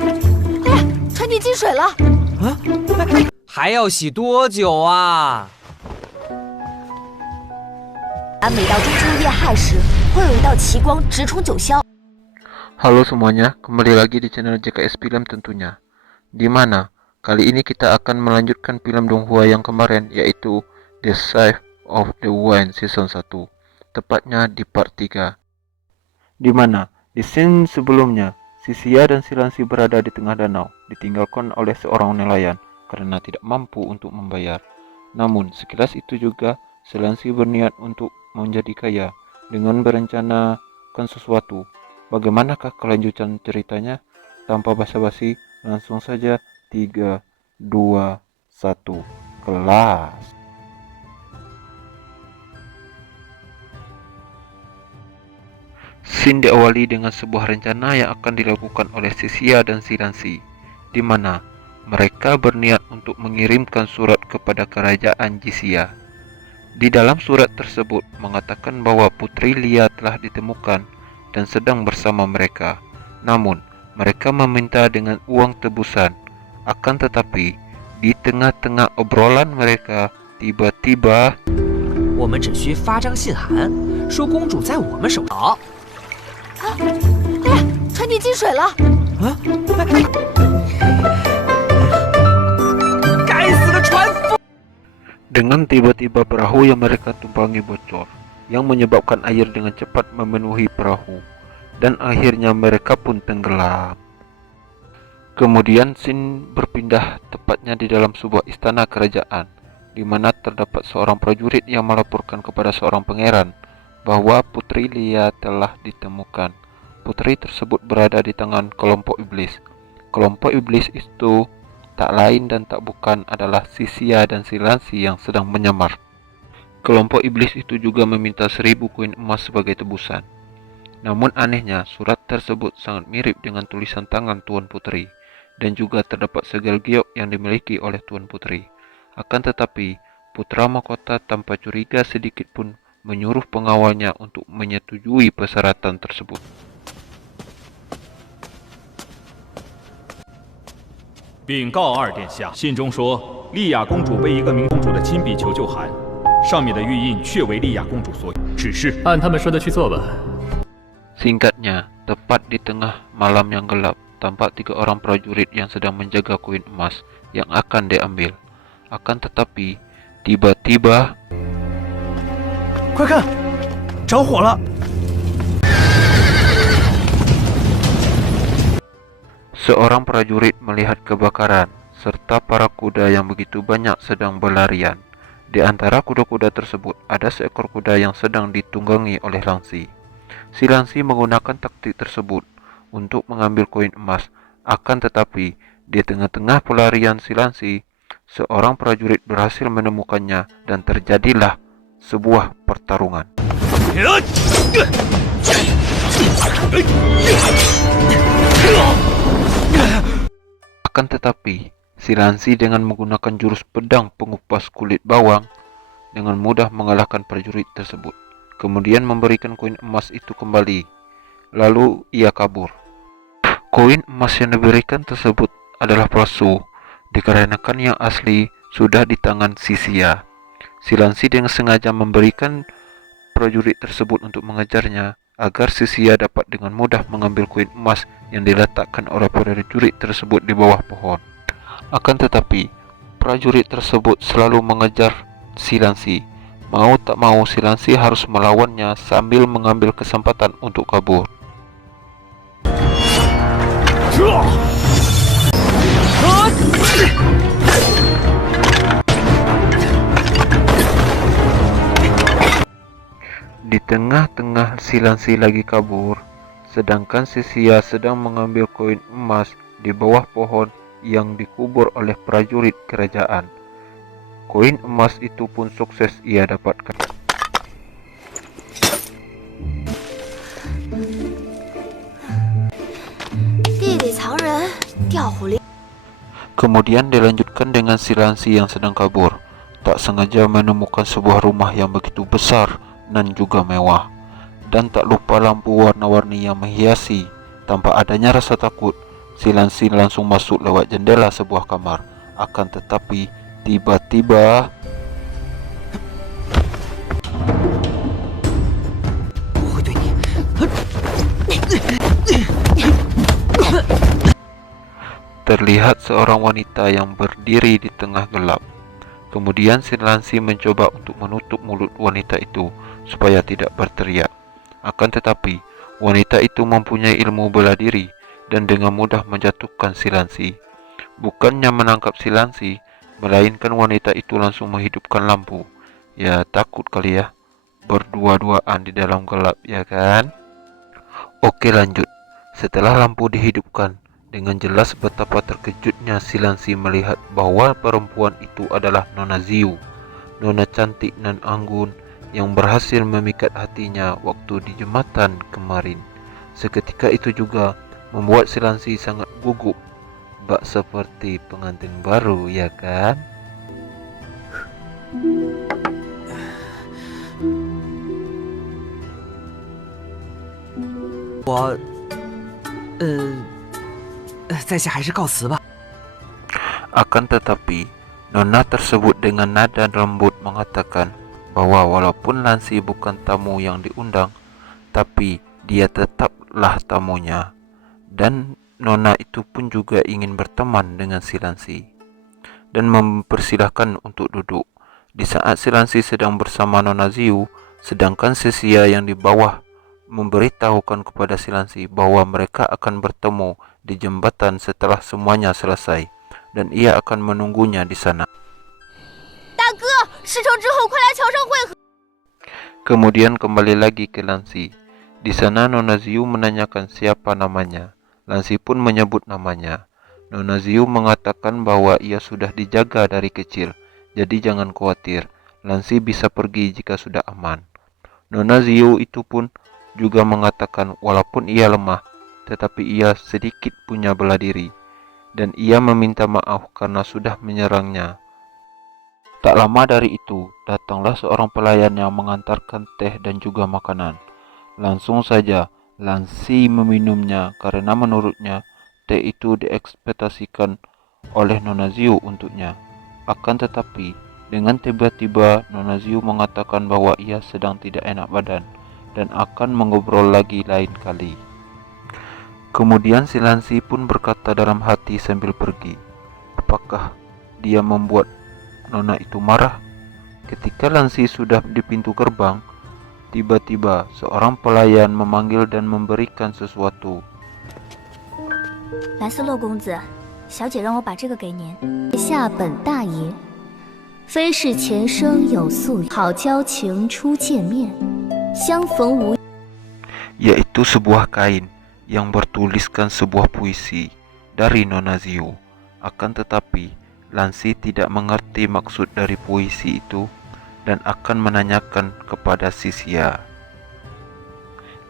哎呀，船底进水了！啊，还要洗多久啊？每到中秋夜亥时，会有一道奇光直冲九霄。 Halo semuanya, kembali lagi di channel JKS Film tentunya. Di mana kali ini kita akan melanjutkan film Donghua yang kemarin, yaitu The Save of the Wind Season 1, tepatnya di part 3. Di mana di scene sebelumnya, si Xia dan si Lansi berada di tengah danau, ditinggalkan oleh seorang nelayan karena tidak mampu untuk membayar. Namun sekilas itu juga si Lansi berniat untuk menjadi kaya dengan berencanakan sesuatu. Bagaimanakah kelanjutan ceritanya? Tanpa basa-basi, langsung saja 3, 2, 1, kelas. Scene diawali dengan sebuah rencana yang akan dilakukan oleh si Xia dan si Lansi, di mana mereka berniat untuk mengirimkan surat kepada kerajaan Jisia. Di dalam surat tersebut mengatakan bahwa Putri Lia telah ditemukan dan sedang bersama mereka. Namun, mereka meminta dengan uang tebusan. Akan tetapi, di tengah-tengah obrolan mereka, tiba-tiba 我们只需发张信函，说公主在我们手上。哎呀，船底进水了！啊！该死的船夫！ dengan tiba-tiba perahu yang mereka tumpangi bocor, yang menyebabkan air dengan cepat memenuhi perahu, dan akhirnya mereka pun tenggelam. Kemudian scene berpindah tepatnya di dalam sebuah istana kerajaan, di mana terdapat seorang prajurit yang melaporkan kepada seorang pangeran bahwa Putri Lia telah ditemukan. Putri tersebut berada di tangan kelompok iblis. Kelompok iblis itu tak lain dan tak bukan adalah si Xia dan si Lansi yang sedang menyamar. Kelompok iblis itu juga meminta 1000 koin emas sebagai tebusan. Namun anehnya, surat tersebut sangat mirip dengan tulisan tangan Tuan Putri, dan juga terdapat segel giok yang dimiliki oleh Tuan Putri. Akan tetapi, Putra Mahkota tanpa curiga sedikit pun menyuruh pengawalnya untuk menyetujui persyaratan tersebut. "禀告二殿下，信中说，丽雅公主被一个名公主的亲笔求救函，上面的玉印确为丽雅公主所有，只是按他们说的去做吧。" Singkatnya, tepat di tengah malam yang gelap, tampak 3 orang prajurit yang sedang menjaga koin emas yang akan diambil. Akan tetapi, tiba-tiba 快看，着火了！ seorang prajurit melihat kebakaran serta para kuda yang begitu banyak sedang berlarian. Di antara kuda-kuda tersebut ada seekor kuda yang sedang ditunggangi oleh Lansi. Si Lansi menggunakan taktik tersebut untuk mengambil koin emas. Akan tetapi, di tengah-tengah pelarian si Lansi, seorang prajurit berhasil menemukannya dan terjadilah sebuah pertarungan. Akan tetapi, si Lansi dengan menggunakan jurus pedang pengupas kulit bawang dengan mudah mengalahkan prajurit tersebut. Kemudian memberikan koin emas itu kembali. Lalu ia kabur. Koin emas yang diberikan tersebut adalah palsu, dikarenakan yang asli sudah di tangan si Xia. Si Lansi dengan sengaja memberikan prajurit tersebut untuk mengejarnya agar si Xia dapat dengan mudah mengambil koin emas yang diletakkan oleh prajurit tersebut di bawah pohon. Akan tetapi, prajurit tersebut selalu mengejar si Lansi. Mau tak mau, si Lansi harus melawannya sambil mengambil kesempatan untuk kabur. Di tengah-tengah si Lansi lagi kabur, sedangkan si Xia sedang mengambil koin emas di bawah pohon yang dikubur oleh prajurit kerajaan. Koin emas itu pun sukses ia dapatkan. Kemudian dilanjutkan dengan si Lansi yang sedang kabur, tak sengaja menemukan sebuah rumah yang begitu besar dan juga mewah, dan tak lupa lampu warna-warni yang menghiasi. Tanpa adanya rasa takut, Si Lansi langsung masuk lewat jendela sebuah kamar. Akan tetapi tiba-tiba terlihat seorang wanita yang berdiri di tengah gelap. Kemudian si Lansi mencoba untuk menutup mulut wanita itu supaya tidak berteriak. Akan tetapi wanita itu mempunyai ilmu bela diri dan dengan mudah menjatuhkan si Lansi. Bukannya menangkap si Lansi, melainkan wanita itu langsung menghidupkan lampu. Ya takut kali ya, berdua-duaan di dalam gelap, ya kan? Oke, lanjut. Setelah lampu dihidupkan, dengan jelas betapa terkejutnya si Lansi melihat bahwa perempuan itu adalah Nona Ziu, nona cantik nan anggun yang berhasil memikat hatinya waktu di jembatan kemarin. Seketika itu juga membuat si Lansi sangat gugup, bak seperti pengantin baru, ya kan? Akan tetapi nona tersebut dengan nada lembut mengatakan bahwa walaupun Lansi bukan tamu yang diundang, tapi dia tetaplah tamunya. Dan nona itu pun juga ingin berteman dengan si Lansi dan mempersilahkan untuk duduk. Di saat si Lansi sedang bersama Nona Ziu, sedangkan Sisia yang di bawah memberitahukan kepada si Lansi bahwa mereka akan bertemu di jembatan setelah semuanya selesai dan ia akan menunggunya di sana. Kemudian kembali lagi ke Lansi. Di sana Nona Ziu menanyakan siapa namanya. Lansi pun menyebut namanya. Nona Ziu mengatakan bahwa ia sudah dijaga dari kecil, jadi jangan khawatir, Lansi bisa pergi jika sudah aman. Nona Ziu itu pun juga mengatakan walaupun ia lemah, tetapi ia sedikit punya bela diri, dan ia meminta maaf karena sudah menyerangnya. Tak lama dari itu, datanglah seorang pelayan yang mengantarkan teh dan juga makanan. Langsung saja Lansi meminumnya karena menurutnya teh itu diekspektasikan oleh Nona Ziu untuknya. Akan tetapi dengan tiba-tiba Nona Ziu mengatakan bahwa ia sedang tidak enak badan dan akan mengobrol lagi lain kali. Kemudian si Lansi pun berkata dalam hati sambil pergi, apakah dia membuat Nona itu marah? Ketika Lansi sudah di pintu gerbang, tiba-tiba seorang pelayan memanggil dan memberikan sesuatu. 蓝斯洛公子，小姐让我把这个给您。下本大爷，非是前生有宿，好交情初见面，相逢无。 Yaitu sebuah kain yang bertuliskan sebuah puisi dari Nona Ziu. Akan tetapi Lansi tidak mengerti maksud dari puisi itu dan akan menanyakan kepada Sisia.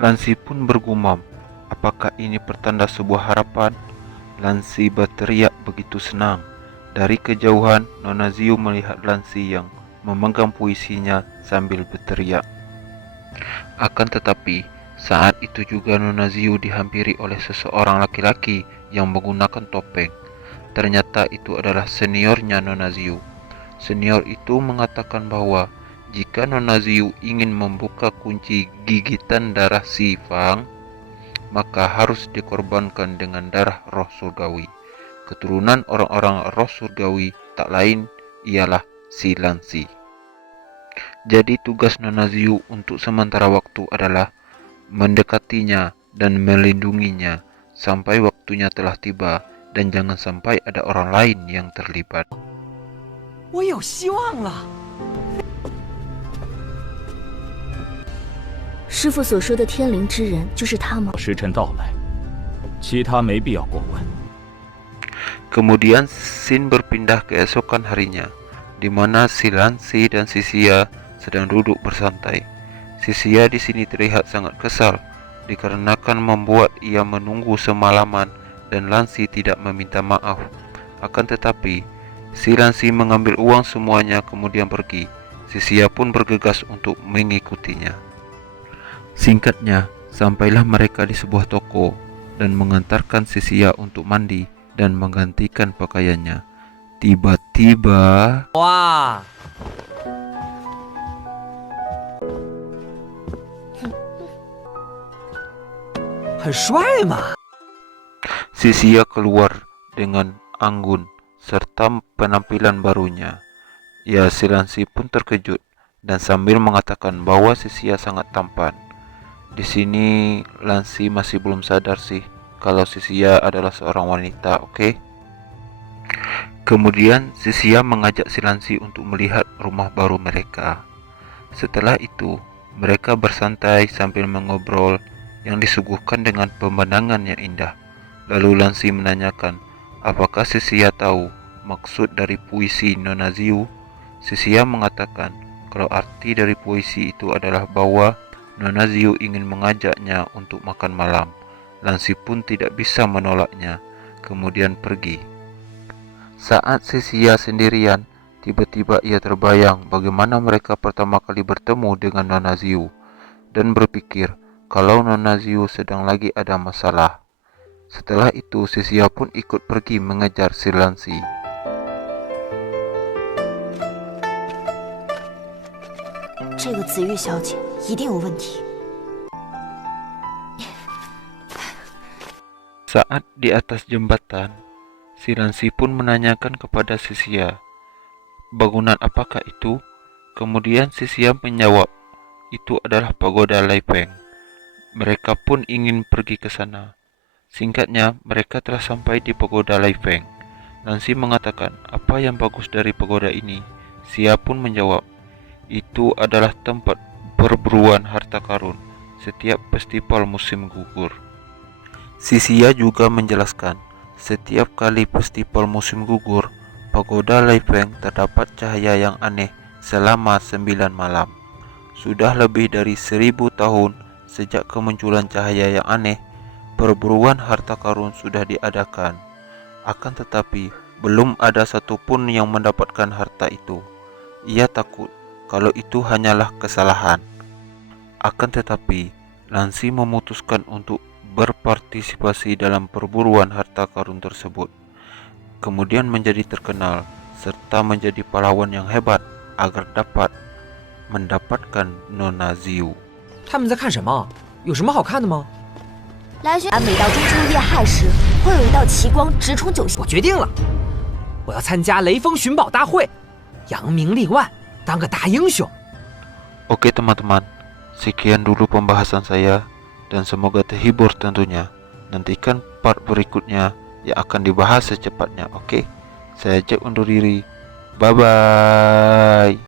Lansi pun bergumam, apakah ini pertanda sebuah harapan? Lansi berteriak begitu senang. Dari kejauhan, Nona Ziu melihat Lansi yang memegang puisinya sambil berteriak. Akan tetapi, saat itu juga Nona Ziu dihampiri oleh seseorang laki-laki yang menggunakan topeng. Ternyata itu adalah seniornya Nona Ziu. Senior itu mengatakan bahwa jika Nona Ziu ingin membuka kunci gigitan darah si Fang, maka harus dikorbankan dengan darah roh surgawi. Keturunan orang-orang roh surgawi tak lain ialah si Lansi. Jadi tugas Nona Ziu untuk sementara waktu adalah mendekatinya dan melindunginya sampai waktunya telah tiba dan jangan sampai ada orang lain yang terlibat. 我有希望了。师傅所说的天灵之人就是他吗？时辰到来，其他没必要过问。 Kemudian scene berpindah keesokan harinya, di mana si Lansi dan Sisia sedang duduk bersantai. Sisia di sini terlihat sangat kesal dikarenakan membuat ia menunggu semalaman dan Lansi tidak meminta maaf. Akan tetapi si Lansi mengambil uang semuanya kemudian pergi. Sisia pun bergegas untuk mengikutinya. Singkatnya, sampailah mereka di sebuah toko. dan mengantarkan Sisia untuk mandi dan menggantikan pakaiannya. Tiba-tiba, 哇，很帅嘛！ Sisia keluar dengan anggun serta penampilan barunya. Ya, Silansi pun terkejut dan sambil mengatakan bahwa Sisia sangat tampan. Di sini Lansi masih belum sadar sih kalau Sisia adalah seorang wanita, oke? Kemudian Sisia mengajak Silansi untuk melihat rumah baru mereka. Setelah itu, mereka bersantai sambil mengobrol yang disuguhkan dengan pemandangan yang indah. Lalu Lansi menanyakan, apakah Sisia tahu maksud dari puisi Nona Ziu? Sisia mengatakan kalau arti dari puisi itu adalah bahwa Nona Ziu ingin mengajaknya untuk makan malam. Lansi pun tidak bisa menolaknya, kemudian pergi. Saat Sisia sendirian, tiba-tiba ia terbayang bagaimana mereka pertama kali bertemu dengan Nona Ziu dan berpikir kalau Nona Ziu sedang lagi ada masalah. Setelah itu, Sisia pun ikut pergi mengejar si Lansi. 这个紫玉小姐一定有问题。 Saat di atas jembatan, si Lansi pun menanyakan kepada Sisia, bangunan apakah itu? Kemudian Sisia menjawab, itu adalah pagoda Laipeng. Mereka pun ingin pergi ke sana. Singkatnya, mereka telah sampai di pagoda Laipeng. Lansi mengatakan, apa yang bagus dari pagoda ini? Sia pun menjawab, itu adalah tempat perburuan harta karun setiap festival musim gugur. Sia juga menjelaskan, setiap kali festival musim gugur, pagoda Laipeng terdapat cahaya yang aneh selama 9 malam. Sudah lebih dari 1000 tahun sejak kemunculan cahaya yang aneh, perburuan harta karun sudah diadakan. Akan tetapi, belum ada satupun yang mendapatkan harta itu. Ia takut kalau itu hanyalah kesalahan. Akan tetapi, Lansi memutuskan untuk berpartisipasi dalam perburuan harta karun tersebut. Kemudian menjadi terkenal, serta menjadi pahlawan yang hebat agar dapat mendapatkan Nona Ziu. 他们在看什么？有什么好看的吗？ 来学，每到中秋夜亥时，会有一道奇光直冲九霄。 我决定了，我要参加雷锋寻宝大会，扬名立万，当个大英雄。 Oke teman-teman, sekian dulu pembahasan saya dan semoga terhibur tentunya. Nantikan part berikutnya yang akan dibahas secepatnya, oke? Saya Jack undur diri. Bye-bye.